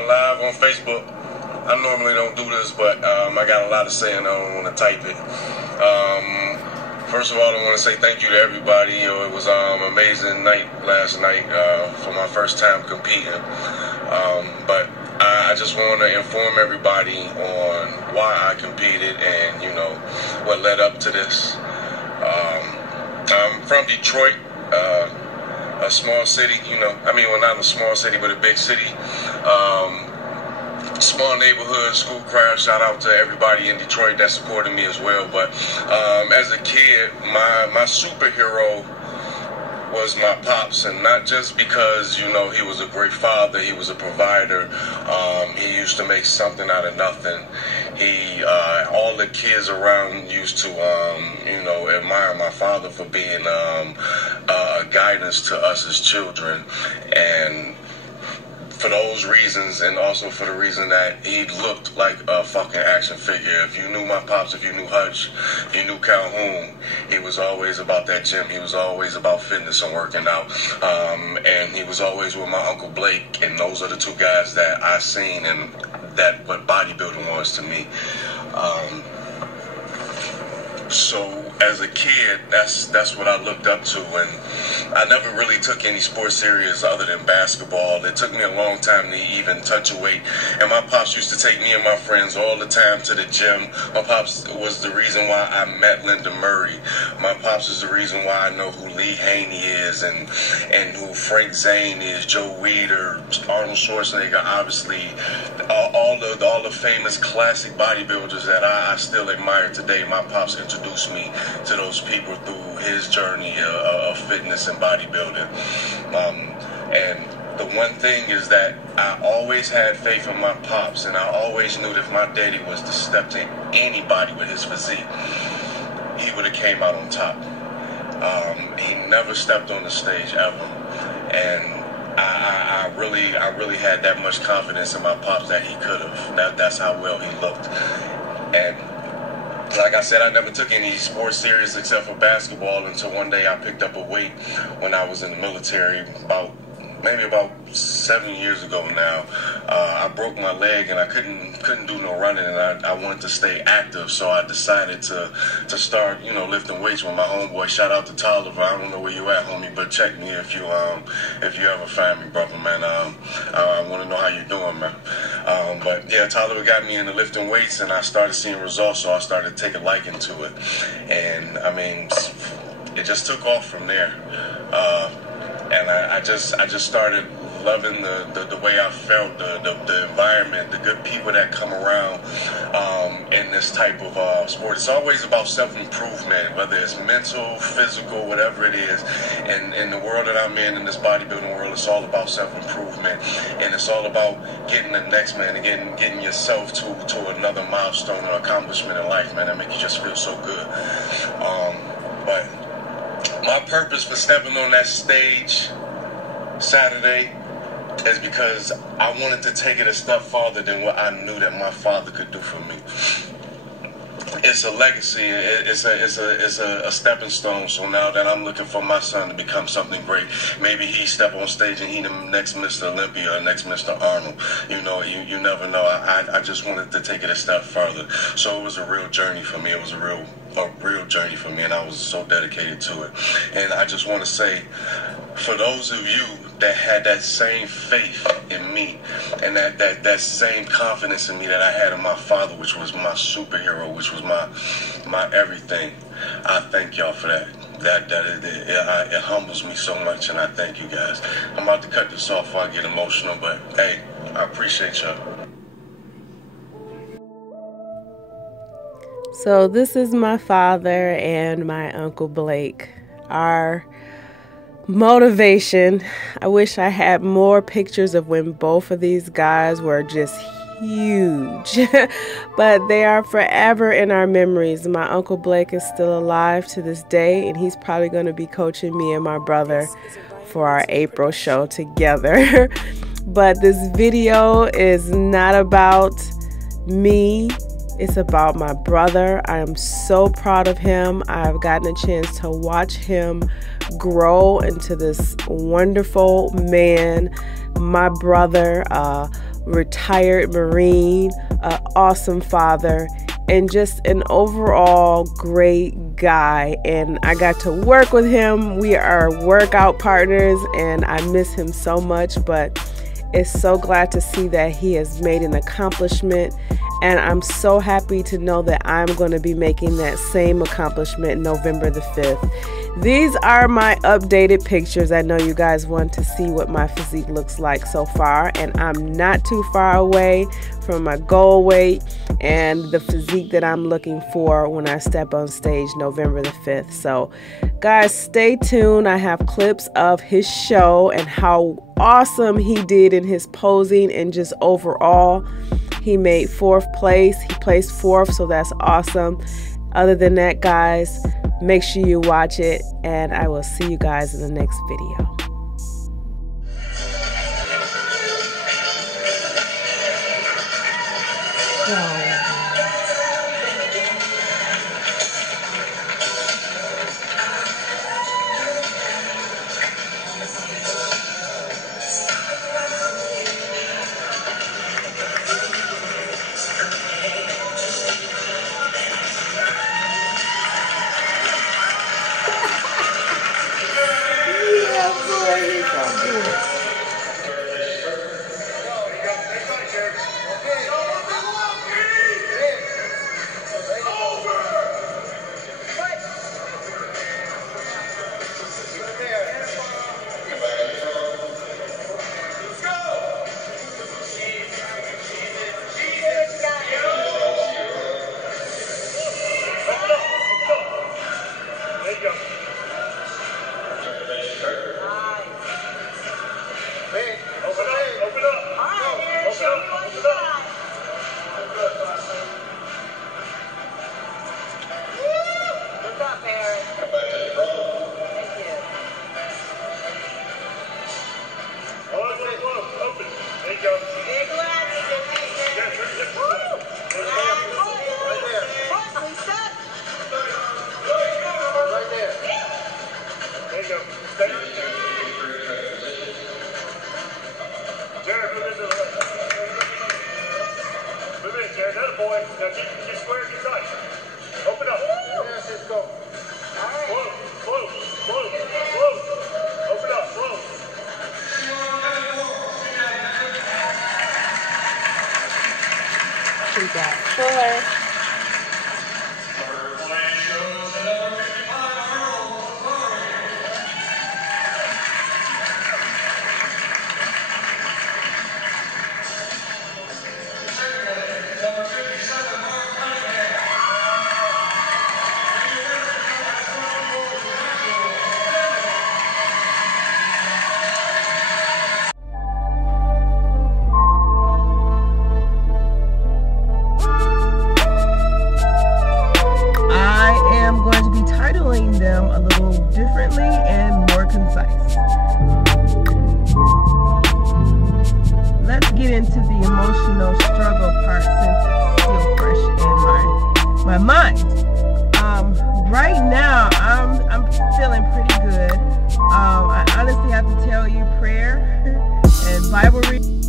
Live on Facebook. I normally don't do this, but I got a lot to say and I don't want to type it. First of all, I want to say thank you to everybody. You know, it was an amazing night last night for my first time competing. But I just want to inform everybody on why I competed and, you know, what led up to this. I'm from Detroit, a small city, you know, well, not a small city, but a big city. Small neighborhood, school crowd. Shout out to everybody in Detroit that supported me as well. But as a kid, my superhero was my pops, and not just because, you know, he was a great father, he was a provider. He used to make something out of nothing. All the kids around used to, you know, admire my father for being a guidance to us as children. And for those reasons, and also for the reason that he looked like a fucking action figure. If you knew my pops, if you knew Hutch, if you knew Calhoun, he was always about that gym. He was always about fitness and working out. And he was always with my Uncle Blake, and those are the two guys that I seen and that what bodybuilding was to me. So as a kid, that's what I looked up to, and I never really took any sport serious other than basketball. It took me a long time to even touch a weight, and my pops used to take me and my friends all the time to the gym. My pops was the reason why I met Linda Murray. My pops is the reason why I know who Lee Haney is and who Frank Zane is, Joe Weider, Arnold Schwarzenegger, obviously, all the famous classic bodybuilders that I still admire today. My pops introduced me to those people through his journey of fitness and bodybuilding. And the one thing is that I always had faith in my pops, and I always knew that if my daddy was to step to anybody with his physique, he would have came out on top. He never stepped on the stage ever, and I really had that much confidence in my pops that he could have. That's how well he looked. And like I said, I never took any sports serious except for basketball until one day I picked up a weight when I was in the military, maybe about 7 years ago now. I broke my leg and I couldn't do no running, and I wanted to stay active, so I decided to start, you know, lifting weights with my homeboy. Shout out to Toliver. I don't know where you at, homie, but check me if you ever find me, brother, man. I want to know how you doing, man. But yeah, Toliver got me into lifting weights, and I started seeing results, so I started taking liking to it, and it just took off from there. And I just started loving the way I felt, the environment, the good people that come around in this type of sport. It's always about self-improvement, whether it's mental, physical, whatever it is. And in the world that I'm in this bodybuilding world, it's all about self-improvement. And it's all about getting the next man and getting yourself to another milestone or accomplishment in life, man. That makes you just feel so good. But my purpose for stepping on that stage Saturday is because I wanted to take it a step farther than what I knew that my father could do for me. It's a legacy. It's a stepping stone. So now that I'm looking for my son to become something great, maybe he step on stage and he the next Mr. Olympia or next Mr. Arnold. You know, you never know. I just wanted to take it a step further. So it was a real journey for me. It was a real journey for me, and I was so dedicated to it. And I just want to say, for those of you that had that same faith in me and that same confidence in me that I had in my father, which was my superhero, which was my everything, I thank y'all for that. It humbles me so much, and I thank you guys. I'm about to cut this off before I get emotional, but hey, I appreciate y'all. So this is my father and my Uncle Blake. Our motivation. I wish I had more pictures of when both of these guys were just huge, but they are forever in our memories. My Uncle Blake is still alive to this day, and he's probably going to be coaching me and my brother for our April show together. But this video is not about me. It's about my brother. I am so proud of him. I've gotten a chance to watch him grow into this wonderful man. My brother retired Marine, an awesome father, and just an overall great guy. And I got to work with him. We are workout partners and I miss him so much, but it's so glad to see that he has made an accomplishment. And I'm so happy to know that I'm going to be making that same accomplishment November the 5th. These are my updated pictures. I know you guys want to see what my physique looks like so far, and I'm not too far away from my goal weight and the physique that I'm looking for when I step on stage November the 5th. So guys, stay tuned. I have clips of his show and how awesome he did in his posing, and just overall he made 4th place. He placed 4th, so that's awesome. Other than that, guys, make sure you watch it, and I will see you guys in the next video. We got Fuller. Them a little differently and more concise. Let's get into the emotional struggle part since it's still fresh in my mind. Right now I'm feeling pretty good. I honestly have to tell you, prayer and Bible reading